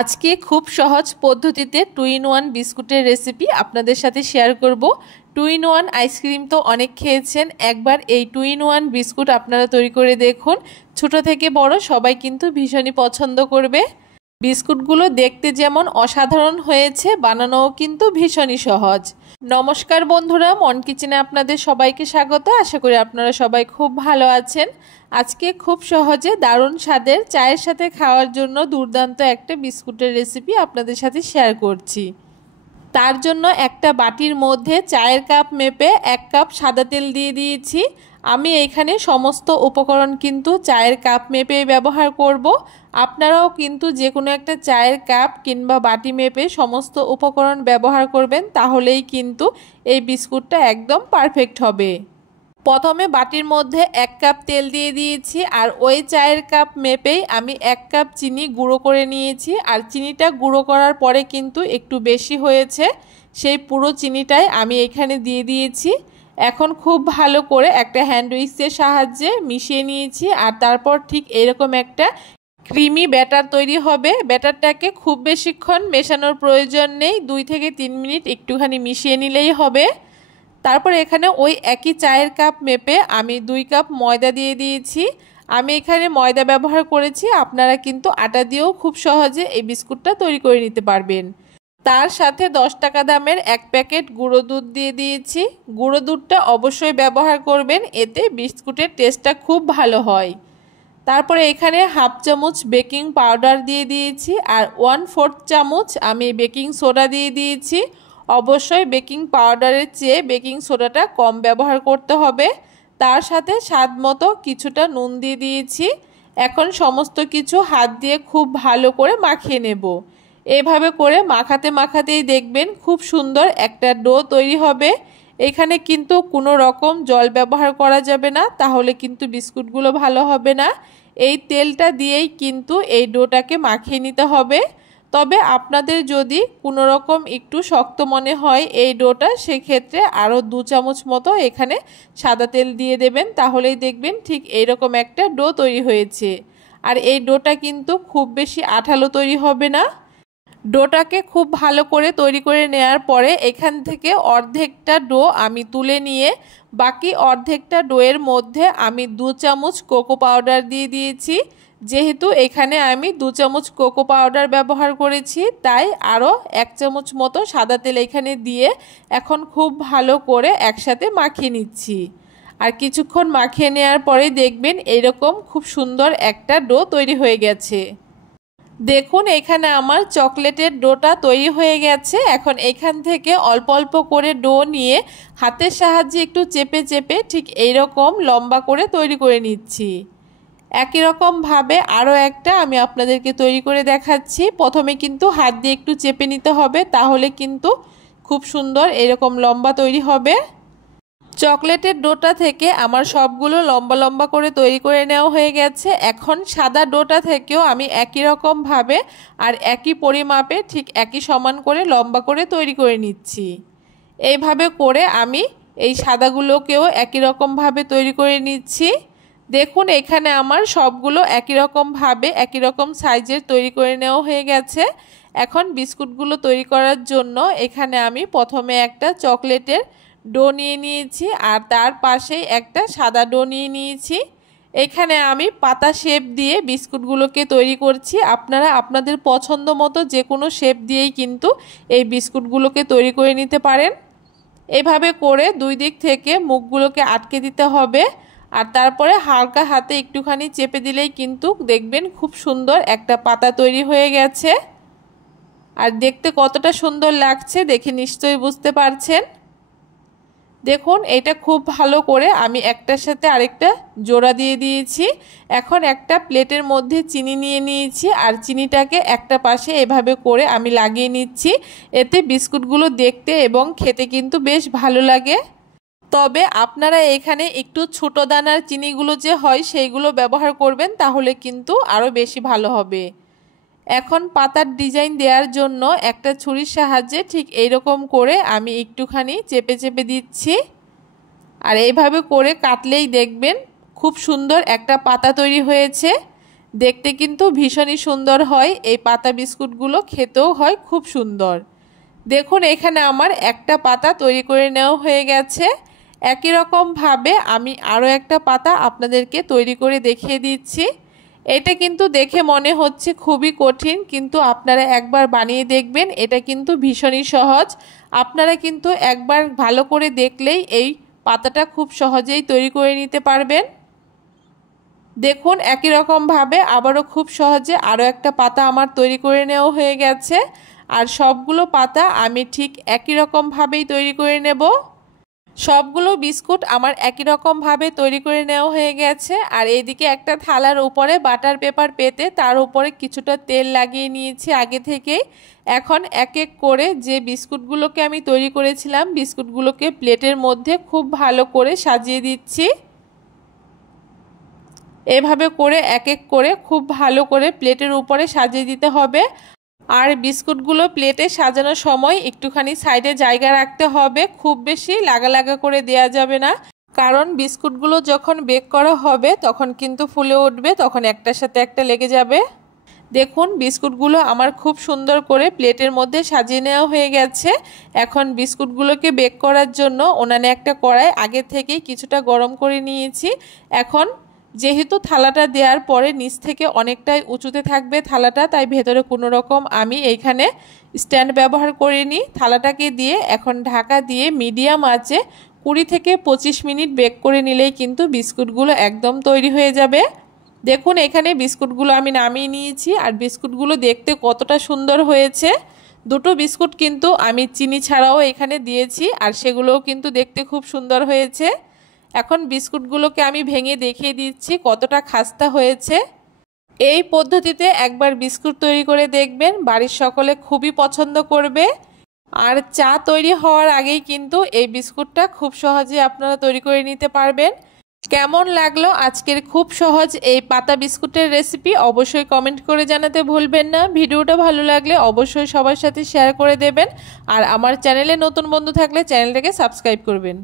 আজকে খুব সহজ পদ্ধতিতে 2-in-1 বিস্কুটের রেসিপি আপনাদের সাথে শেয়ার করব। 2-in-1 আইসক্রিম তো অনেক খেয়েছেন, একবার এই 2-in-1 বিস্কুট আপনারা তৈরি করে দেখুন। ছোট থেকে বড় সবাই কিন্তু ভীষণই পছন্দ করবে। বিস্কুটগুলো দেখতে যেমন অসাধারণ হয়েছে, বানানোও কিন্তু ভীষণই সহজ। নমস্কার বন্ধুরা, মন কিচেনে আপনাদের সবাইকে স্বাগত। আশা করি আপনারা সবাই খুব ভালো আছেন। আজকে খুব সহজে দারুণ স্বাদের চায়ের সাথে খাওয়ার জন্য দুর্দান্ত একটা বিস্কুটের রেসিপি আপনাদের সাথে শেয়ার করছি। তার জন্য একটা বাটির মধ্যে চায়ের কাপ মেপে 1 কাপ সাদা তেল দিয়ে দিয়েছি। আমি এখানে সমস্ত উপকরণ কিন্তু চায়ের কাপ মেপে ব্যবহার করব। আপনারাও কিন্তু যে কোনো একটা চায়ের কাপ কিংবা বাটি মেপে সমস্ত উপকরণ ব্যবহার করবেন, তাহলেই কিন্তু এই বিস্কুটটা একদম পারফেক্ট হবে। প্রথমে বাটির মধ্যে 1 কাপ তেল দিয়ে দিয়েছি, আর ওই চায়ের কাপ মেপেই আমি 1 কাপ চিনি গুঁড়ো করে নিয়েছি। আর চিনিটা গুঁড়ো করার পরে কিন্তু একটু বেশি হয়েছে, সেই পুরো চিনিটাই আমি এখানে দিয়ে দিয়েছি। এখন খুব ভালো করে একটা হ্যান্ড উইস্কের সাহায্যে মিশিয়ে নিয়েছি। আর তারপর ঠিক এরকম একটা ক্রিমি ব্যাটার তৈরি হবে। ব্যাটারটাকে খুব বেশিক্ষণ মেশানোর প্রয়োজন নেই, 2 থেকে 3 মিনিট একটুখানি মিশিয়ে নিলেই হবে। তারপর এখানে ওই একই চায়ের কাপ মেপে আমি 2 কাপ ময়দা দিয়ে দিয়েছি। আমি এখানে ময়দা ব্যবহার করেছি, আপনারা কিন্তু আটা দিয়েও খুব সহজে এই বিস্কুটটা তৈরি করে নিতে পারবেন। তার সাথে 10 টাকা দামের 1 প্যাকেট গুঁড়ো দুধ দিয়ে দিয়েছি। গুঁড়ো দুধটা অবশ্যই ব্যবহার করবেন, এতে বিস্কুটের টেস্টটা খুব ভালো হয়। তারপরে এখানে হাফ চামচ বেকিং পাউডার দিয়ে দিয়েছি, আর 1/4 চামচ আমি বেকিং সোডা দিয়ে দিয়েছি। অবশ্যই বেকিং পাউডারের চেয়ে বেকিং সোডাটা কম ব্যবহার করতে হবে। তার সাথে স্বাদ মতো কিছুটা নুন দিয়ে দিয়েছি। এখন সমস্ত কিছু হাত দিয়ে খুব ভালো করে মাখিয়ে নেব। এইভাবে করে মাখাতে মাখাতেই দেখবেন খুব সুন্দর একটা ডো তৈরি হবে। এখানে কিন্তু কোনো রকম জল ব্যবহার করা যাবে না, তাহলে কিন্তু বিস্কুটগুলো ভালো হবে না। এই তেলটা দিয়েই কিন্তু এই ডোটাকে মাখিয়ে নিতে হবে। তবে আপনাদের যদি কোনো রকম একটু শক্ত মনে হয় এই ডোটা, সেক্ষেত্রে আরও 2 চামচ মতো এখানে সাদা তেল দিয়ে দেবেন, তাহলেই দেখবেন ঠিক এইরকম একটা ডো তৈরি হয়েছে। আর এই ডোটা কিন্তু খুব বেশি আঠালো তৈরি হবে না। ডোটাকে খুব ভালো করে তৈরি করে নেওয়ার পরে এখান থেকে অর্ধেকটা ডো আমি তুলে নিয়ে বাকি অর্ধেকটা ডোয়ের মধ্যে আমি 2 চামচ কোকো পাউডার দিয়ে দিয়েছি। যেহেতু এখানে আমি 2 চামচ কোকো পাউডার ব্যবহার করেছি, তাই আরও 1 চামচ মতো সাদা তেল এখানে দিয়ে এখন খুব ভালো করে একসাথে মাখিয়ে নিচ্ছি। আর কিছুক্ষণ মাখিয়ে নেওয়ার পরে দেখবেন এইরকম খুব সুন্দর একটা ডো তৈরি হয়ে গেছে। দেখুন এখানে আমার চকলেটের ডোটা তৈরি হয়ে গেছে। এখন এখান থেকে অল্প অল্প করে ডো নিয়ে হাতের সাহায্যে একটু চেপে চেপে ঠিক এইরকম লম্বা করে তৈরি করে নিচ্ছি। একই রকমভাবে আরও একটা আমি আপনাদেরকে তৈরি করে দেখাচ্ছি। প্রথমে কিন্তু হাত দিয়ে একটু চেপে নিতে হবে, তাহলে কিন্তু খুব সুন্দর এরকম লম্বা তৈরি হবে। চকলেটের ডোটা থেকে আমার সবগুলো লম্বা লম্বা করে তৈরি করে নেওয়া হয়ে গেছে। এখন সাদা ডোটা থেকেও আমি একই রকমভাবে আর একই পরিমাপে ঠিক একই সমান করে লম্বা করে তৈরি করে নিচ্ছি। এইভাবে করে আমি এই সাদাগুলোকেও একই রকমভাবে তৈরি করে নিচ্ছি। দেখুন এখানে আমার সবগুলো একই রকমভাবে একই রকম সাইজের তৈরি করে নেওয়া হয়ে গেছে। এখন বিস্কুটগুলো তৈরি করার জন্য এখানে আমি প্রথমে একটা চকলেটের ডো নিয়ে নিয়েছি, আর তার পাশেই একটা সাদা ডো নিয়ে নিয়েছি। এখানে আমি পাতা শেপ দিয়ে বিস্কুটগুলোকে তৈরি করছি। আপনারা আপনাদের পছন্দ মতো যে কোনো শেপ দিয়েই কিন্তু এই বিস্কুটগুলোকে তৈরি করে নিতে পারেন। এভাবে করে 2 দিক থেকে মুখগুলোকে আটকে দিতে হবে, আর তারপরে হালকা হাতে একটুখানি চেপে দিলেই কিন্তু দেখবেন খুব সুন্দর একটা পাতা তৈরি হয়ে গেছে। আর দেখতে কতটা সুন্দর লাগছে দেখে নিশ্চয়ই বুঝতে পারছেন। দেখুন এটা খুব ভালো করে আমি একটার সাথে আরেকটা জোড়া দিয়ে দিয়েছি। এখন একটা প্লেটের মধ্যে চিনি নিয়ে নিয়েছি, আর চিনিটাকে একটা পাশে এভাবে করে আমি লাগিয়ে নিচ্ছি। এতে বিস্কুটগুলো দেখতে এবং খেতে কিন্তু বেশ ভালো লাগে। তবে আপনারা এখানে একটু ছোট দানার চিনিগুলো যে হয় সেইগুলো ব্যবহার করবেন, তাহলে কিন্তু আরও বেশি ভালো হবে। এখন পাতার ডিজাইন দেওয়ার জন্য একটা ছুরির সাহায্যে ঠিক এইরকম করে আমি একটুখানি চেপে চেপে দিচ্ছি। আর এইভাবে করে কাটলেই দেখবেন খুব সুন্দর একটা পাতা তৈরি হয়েছে। দেখতে কিন্তু ভীষণই সুন্দর হয়। এই পাতা বিস্কুটগুলো খেতেও হয় খুব সুন্দর। দেখুন এখানে আমার একটা পাতা তৈরি করে নেওয়া হয়ে গেছে। একই রকমভাবে আমি আরও একটা পাতা আপনাদেরকে তৈরি করে দেখিয়ে দিচ্ছি। এটা কিন্তু দেখে মনে হচ্ছে খুবই কঠিন, কিন্তু আপনারা একবার বানিয়ে দেখবেন, এটা কিন্তু ভীষণই সহজ। আপনারা কিন্তু একবার ভালো করে দেখলেই এই পাতাটা খুব সহজেই তৈরি করে নিতে পারবেন। দেখুন একই রকমভাবে আবারও খুব সহজে আরও একটা পাতা আমার তৈরি করে নেওয়া হয়ে গেছে। আর সবগুলো পাতা আমি ঠিক একই রকমভাবেই তৈরি করে নেব। সবগুলো বিস্কুট আমার একই রকমভাবে তৈরি করে নেওয়া হয়ে গেছে। আর এইদিকে একটা থালার উপরে বাটার পেপার পেতে তার উপরে কিছুটা তেল লাগিয়ে নিয়েছি আগে থেকেই। এখন এক এক করে যে বিস্কুটগুলোকে আমি তৈরি করেছিলাম, বিস্কুটগুলোকে প্লেটের মধ্যে খুব ভালো করে সাজিয়ে দিচ্ছি। এভাবে করে এক এক করে খুব ভালো করে প্লেটের উপরে সাজিয়ে দিতে হবে। আর বিস্কুটগুলো প্লেটে সাজানোর সময় একটুখানি সাইডে জায়গা রাখতে হবে, খুব বেশি লাগা লাগা করে দেয়া যাবে না, কারণ বিস্কুটগুলো যখন বেক করা হবে তখন কিন্তু ফুলে উঠবে, তখন একটার সাথে একটা লেগে যাবে। দেখুন বিস্কুটগুলো আমার খুব সুন্দর করে প্লেটের মধ্যে সাজিয়ে নেওয়া হয়ে গেছে। এখন বিস্কুটগুলোকে বেক করার জন্য উনানে একটা কড়াই আগে থেকেই কিছুটা গরম করে নিয়েছি। এখন যেহেতু থালাটা দেওয়ার পরে নিচ থেকে অনেকটাই উঁচুতে থাকবে থালাটা, তাই ভেতরে কোনো রকম আমি এইখানে স্ট্যান্ড ব্যবহার করিনি। থালাটাকে দিয়ে এখন ঢাকা দিয়ে মিডিয়াম আঁচে 20 থেকে 25 মিনিট বেক করে নিলেই কিন্তু বিস্কুটগুলো একদম তৈরি হয়ে যাবে। দেখুন এখানে বিস্কুটগুলো আমি নামিয়ে নিয়েছি, আর বিস্কুটগুলো দেখতে কতটা সুন্দর হয়েছে। দুটো বিস্কুট কিন্তু আমি চিনি ছাড়াও এখানে দিয়েছি, আর সেগুলোও কিন্তু দেখতে খুব সুন্দর হয়েছে। এখন বিস্কুটগুলোকে আমি ভেঙে দেখিয়ে দিচ্ছি কতটা খাস্তা হয়েছে। এই পদ্ধতিতে একবার বিস্কুট তৈরি করে দেখবেন, বাড়ির সকলে খুবই পছন্দ করবে। আর চা তৈরি হওয়ার আগেই কিন্তু এই বিস্কুটটা খুব সহজে আপনারা তৈরি করে নিতে পারবেন। কেমন লাগলো আজকের খুব সহজ এই পাতা বিস্কুটের রেসিপি অবশ্যই কমেন্ট করে জানাতে ভুলবেন না। ভিডিওটা ভালো লাগলে অবশ্যই সবার সাথে শেয়ার করে দেবেন। আর আমার চ্যানেলে নতুন বন্ধু থাকলে চ্যানেলটাকে সাবস্ক্রাইব করবেন।